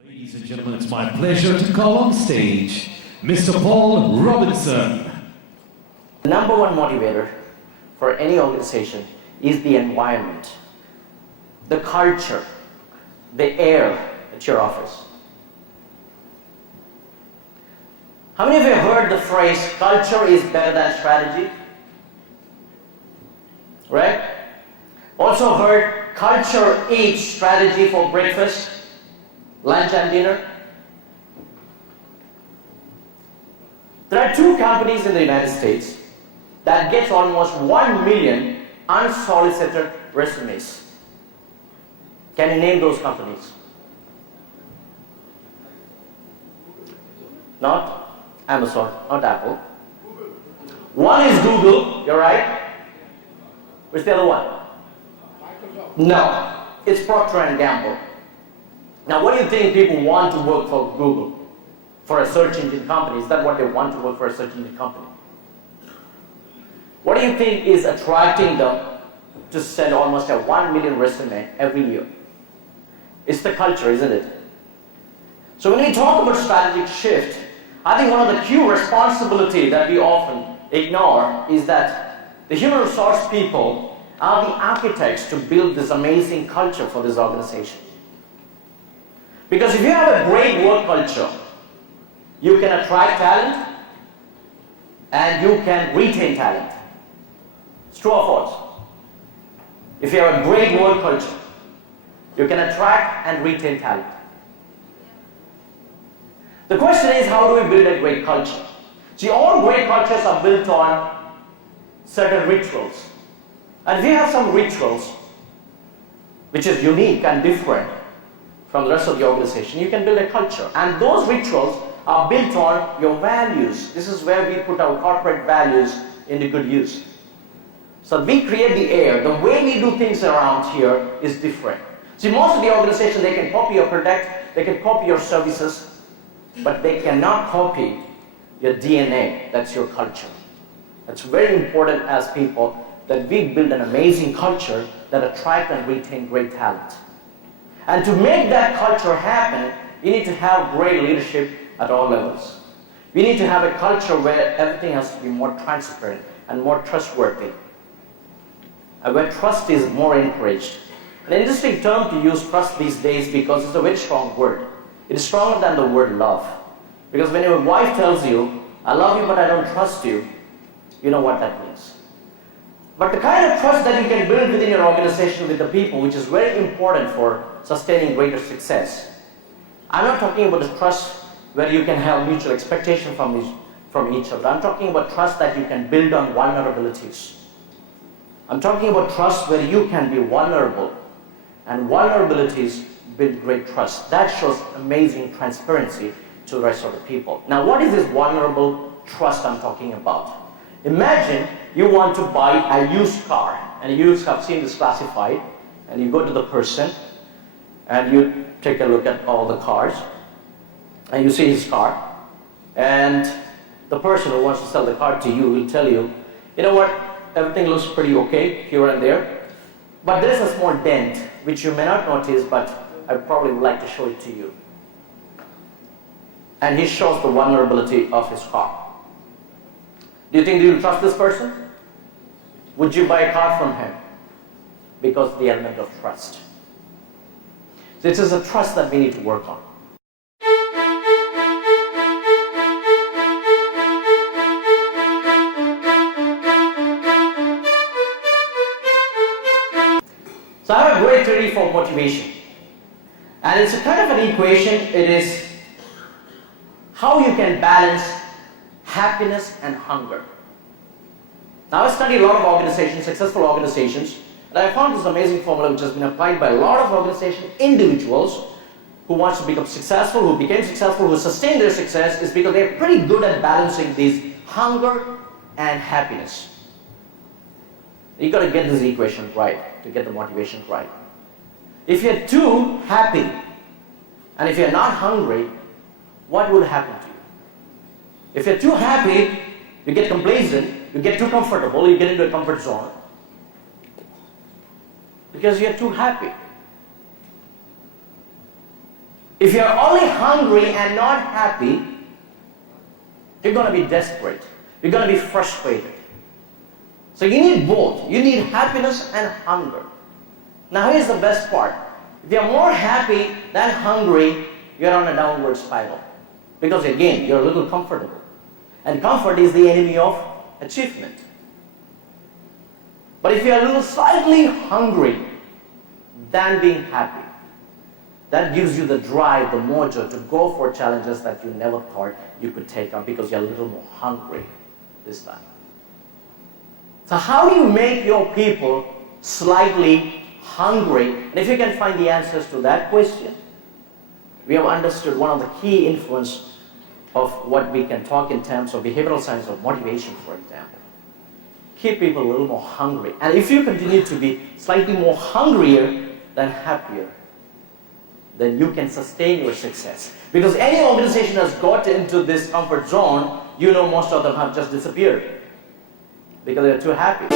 Ladies and gentlemen, it's my pleasure to call on stage Mr. Paul Robinson. The number one motivator for any organization is the environment, the culture, the air at your office. How many of you have heard the phrase, culture is better than strategy? Right? Also heard, culture eats strategy for breakfast, lunch and dinner. There are two companies in the United States that gets almost 1 million unsolicited resumes. Can you name those companies? Not Amazon, not Apple. One is Google, you're right. Where's the other one? No, it's Procter and Gamble. Now, what do you think people want to work for Google, for a search engine company? Is that what they want to work for a search engine company? What do you think is attracting them to send almost a 1 million resume every year? It's the culture, isn't it? So when we talk about strategic shift, I think one of the key responsibility that we often ignore is that the human resource people are the architects to build this amazing culture for this organization. Because if you have a great work culture, you can attract talent and you can retain talent. It's true or false? If you have a great work culture, you can attract and retain talent. The question is, how do we build a great culture? See, all great cultures are built on certain rituals. And if you have some rituals which is unique and different from the rest of the organization, you can build a culture. And those rituals are built on your values. This is where we put our corporate values into good use. So we create the air. The way we do things around here is different. See, most of the organizations, they can copy your product, they can copy your services, but they cannot copy your DNA. That's your culture. It's very important as people that we build an amazing culture that attract and retain great talent. And to make that culture happen, you need to have great leadership at all levels. We need to have a culture where everything has to be more transparent and more trustworthy, and where trust is more encouraged. An interesting term to use, trust, these days, because it's a very strong word. It is stronger than the word love. Because when your wife tells you, I love you but I don't trust you, you know what that means. But the kind of trust that you can build within your organization with the people, which is very important for sustaining greater success. I'm not talking about the trust where you can have mutual expectation from each other. I'm talking about trust that you can build on vulnerabilities. I'm talking about trust where you can be vulnerable, and vulnerabilities build great trust. That shows amazing transparency to the rest of the people. Now, what is this vulnerable trust I'm talking about? Imagine you want to buy a used car, and you have seen this classified, and you go to the person, and you take a look at all the cars, and you see his car, and the person who wants to sell the car to you will tell you, you know what, everything looks pretty okay here and there, but there's a small dent, which you may not notice, but I probably would like to show it to you. And he shows the vulnerability of his car. Do you think you will trust this person? Would you buy a car from him? Because of the element of trust. This is a trust that we need to work on. So I have a great theory for motivation. And it's a kind of an equation. It is how you can balance happiness and hunger. Now, I studied a lot of organizations, successful organizations, and I found this amazing formula which has been applied by a lot of organizations, individuals who want to become successful, who became successful, who sustain their success, is because they're pretty good at balancing these hunger and happiness. You got to get this equation right to get the motivation right. If you're too happy and if you're not hungry, what will happen to you? If you're too happy, you get complacent, you get too comfortable, you get into a comfort zone. Because you're too happy. If you're only hungry and not happy, you're going to be desperate. You're going to be frustrated. So you need both. You need happiness and hunger. Now here's the best part. If you're more happy than hungry, you're on a downward spiral. Because again, you're a little comfortable. And comfort is the enemy of achievement. But if you're a little slightly hungry than being happy, that gives you the drive, the mojo to go for challenges that you never thought you could take on because you're a little more hungry this time. So how do you make your people slightly hungry? And if you can find the answers to that question, we have understood one of the key influence of what we can talk in terms of behavioral science of motivation, for example. Keep people a little more hungry. And if you continue to be slightly more hungrier than happier, then you can sustain your success. Because any organization has got into this comfort zone, you know most of them have just disappeared because they're too happy.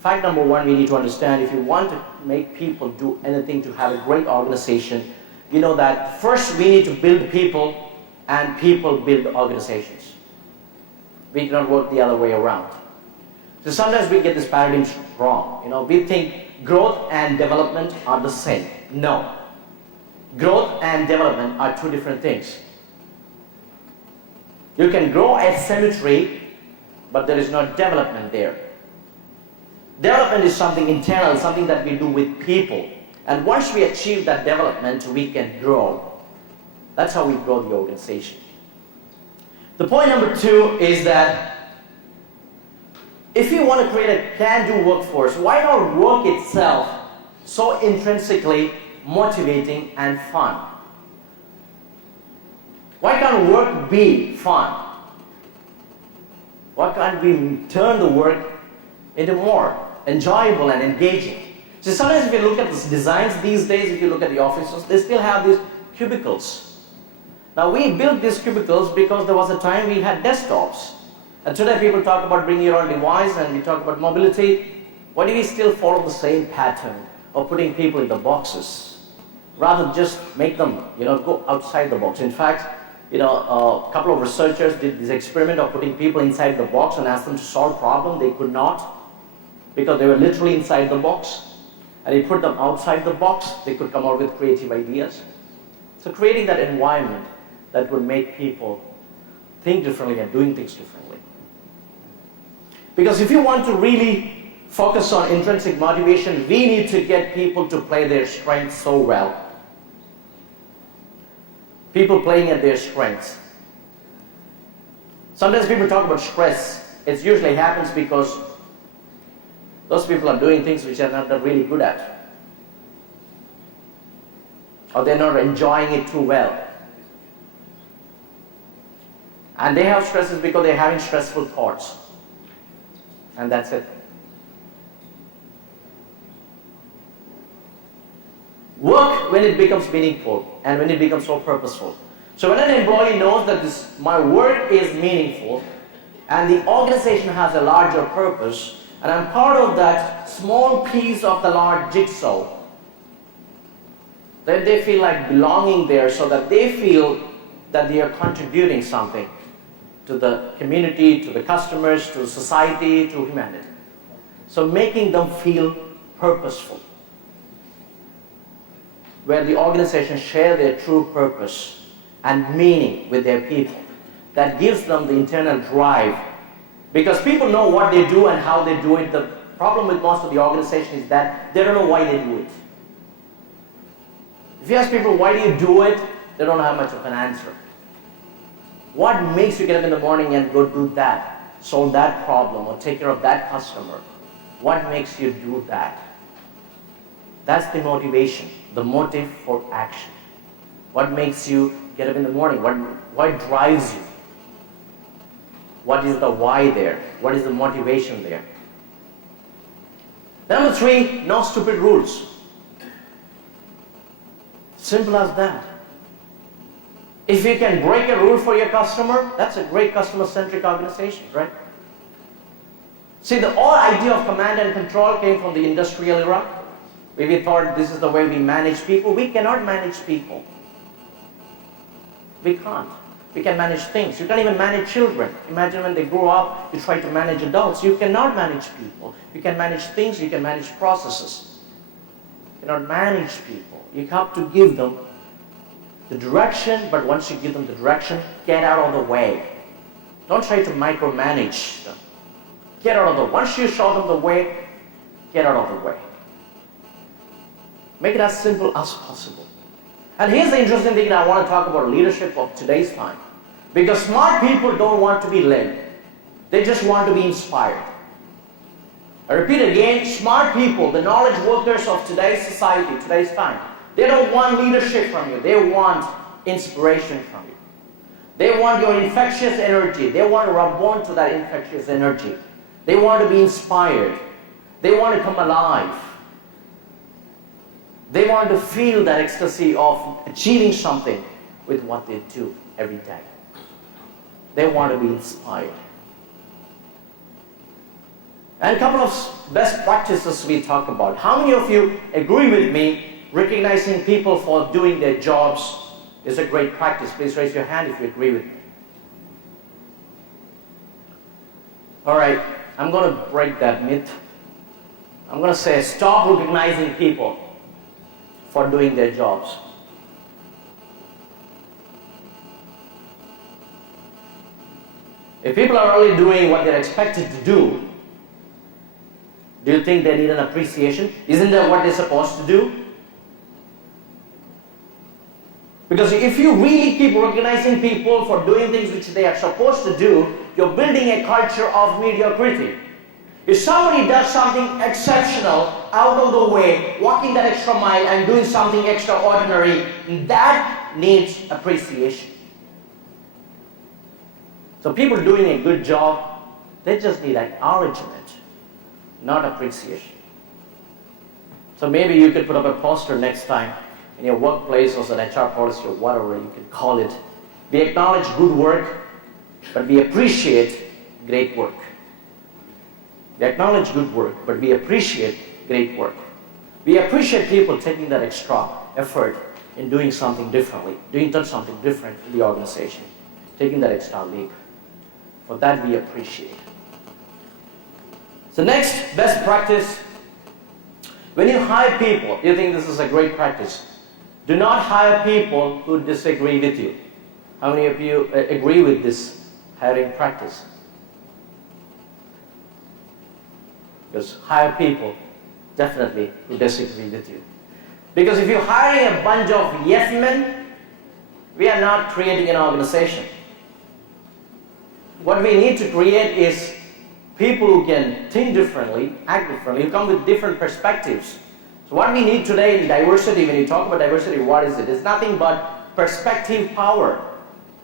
Fact number one, we need to understand, if you want to make people do anything to have a great organization, you know that first we need to build people and people build organizations. We cannot work the other way around. So sometimes we get this paradigm wrong. We think growth and development are the same. No. Growth and development are two different things. You can grow a cemetery, but there is no development there. Development is something internal, something that we do with people. And once we achieve that development, we can grow. That's how we grow the organization. The point number two is that if you want to create a can-do workforce, why not work itself so intrinsically motivating and fun? Why can't work be fun? Why can't we turn the work into more enjoyable and engaging? So sometimes if you look at the designs these days, if you look at the offices, they still have these cubicles. Now we built these cubicles because there was a time we had desktops. And today people talk about bringing your own device and we talk about mobility. Why do we still follow the same pattern of putting people in the boxes rather than just make them go outside the box? In fact, a couple of researchers did this experiment of putting people inside the box and asked them to solve a problem. They could not because they were literally inside the box. And you put them outside the box, they could come out with creative ideas. So creating that environment that would make people think differently and doing things differently. Because if you want to really focus on intrinsic motivation, we need to get people to play their strengths so well. People playing at their strengths. Sometimes people talk about stress. It usually happens because those people are doing things which they're not really good at. Or they're not enjoying it too well. And they have stresses because they're having stressful thoughts. And that's it. Work when it becomes meaningful and when it becomes so purposeful. So when an employee knows that my work is meaningful and the organization has a larger purpose, and I'm part of that small piece of the large jigsaw, then they feel like belonging there so that they feel that they are contributing something to the community, to the customers, to society, to humanity. So making them feel purposeful, where the organization share their true purpose and meaning with their people. That gives them the internal drive. Because people know what they do and how they do it. The problem with most of the organization is that they don't know why they do it. If you ask people, why do you do it? They don't have much of an answer. What makes you get up in the morning and go do that? Solve that problem or take care of that customer? What makes you do that? That's the motivation, the motive for action. What makes you get up in the morning? What drives you? What is the why there? What is the motivation there? Number 3, no stupid rules. Simple as that. If you can break a rule for your customer, that's a great customer-centric organization, right? See, the whole idea of command and control came from the industrial era, where we thought this is the way we manage people. We cannot manage people. We can't. We can manage things. You can't even manage children. Imagine when they grow up, you try to manage adults. You cannot manage people. You can manage things, you can manage processes. You cannot manage people. You have to give them the direction, but once you give them the direction, get out of the way. Don't try to micromanage them. Get out of the way. Once you show them the way, get out of the way. Make it as simple as possible. And here's the interesting thing that I want to talk about leadership of today's time. Because smart people don't want to be led. They just want to be inspired. I repeat again, smart people, the knowledge workers of today's society, today's time, they don't want leadership from you. They want inspiration from you. They want your infectious energy. They want to rub on to that infectious energy. They want to be inspired. They want to come alive. They want to feel that ecstasy of achieving something with what they do every day. They want to be inspired. And a couple of best practices we talk about. How many of you agree with me? Recognizing people for doing their jobs is a great practice. Please raise your hand if you agree with me. All right, I'm going to break that myth. I'm going to say stop recognizing people for doing their jobs. If people are only doing what they're expected to do you think they need an appreciation? Isn't that what they're supposed to do? Because if you really keep recognizing people for doing things which they are supposed to do, you're building a culture of mediocrity. If somebody does something exceptional, out of the way, walking that extra mile and doing something extraordinary, that needs appreciation. So people doing a good job, they just need acknowledgement, not appreciation. So maybe you could put up a poster next time in your workplace or an HR policy or whatever you could call it. We acknowledge good work, but we appreciate great work. We acknowledge good work, but we appreciate great work. We appreciate people taking that extra effort in doing something differently, doing something different in the organization, taking that extra leap. For that we appreciate. So next, best practice. When you hire people, you think this is a great practice. Do not hire people who disagree with you. How many of you agree with this hiring practice? Because hire people definitely who disagree with you. Because if you're hiring a bunch of yes men, we are not creating an organization. What we need to create is people who can think differently, act differently, who come with different perspectives. So what we need today in diversity, when you talk about diversity, what is it? It's nothing but perspective power.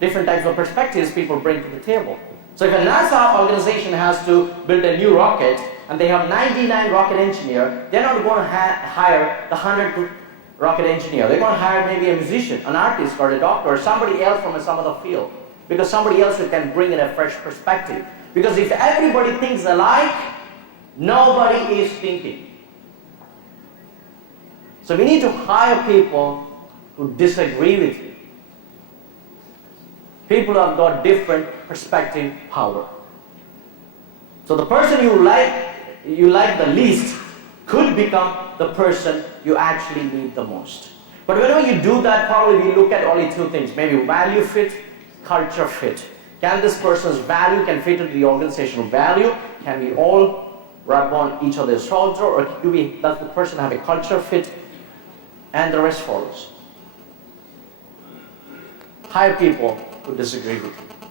Different types of perspectives people bring to the table. So if a NASA organization has to build a new rocket, and they have 99 rocket engineers, they're not going to hire the 100th rocket engineer. They're going to hire maybe a musician, an artist, or a doctor, or somebody else from some other field. Because somebody else who can bring in a fresh perspective. Because if everybody thinks alike, nobody is thinking. So we need to hire people who disagree with you. People who have got different perspective power. So the person you like the least could become the person you actually need the most. But whenever you do that, probably we look at only two things. Maybe value fit, culture fit. Can this person's value can fit into the organizational value? Can we all rub on each other's shoulder? Or does the person have a culture fit? And the rest follows. Hire people who disagree with you.